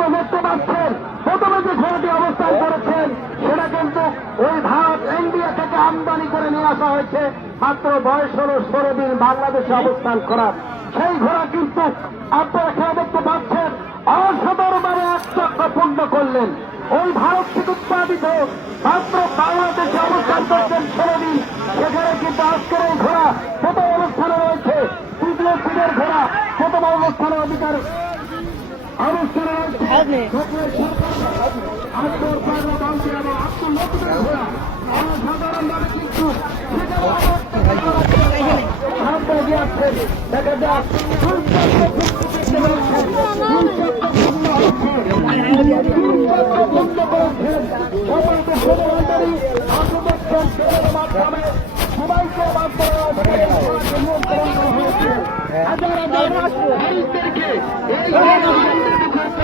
আপনারা দেখতে পাচ্ছেন প্রথমে যে ঘোড়াটি অবস্থান করেছেন, সেটা কিন্তু ওই ভারত ইন্ডিয়া থেকে আমদানি করে নিয়ে আসা হয়েছে। মাত্র বয়স হল ষোলো দিন বাংলাদেশে অবস্থান করার। সেই ঘোড়া কিন্তু আপনারা খেয়ে দেখতে পাচ্ছেন অসাধারণভাবে এক চক্র পূর্ণ করলেন। ওই ভারত থেকে উৎপাদিত মাত্র বাংলাদেশে অবস্থান করছেন ষোলো দিন। সেখানে কিন্তু আজকের এই ঘোড়া প্রথম অবস্থানে রয়েছে। তৃতীয় সিনের ঘোড়া প্রথম অবস্থানে অধিকার রয়েছে আকবর পাগলা বাউন্ডি এবং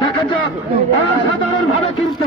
দেখা যাক অসাধারণ ভাবে কিন্তু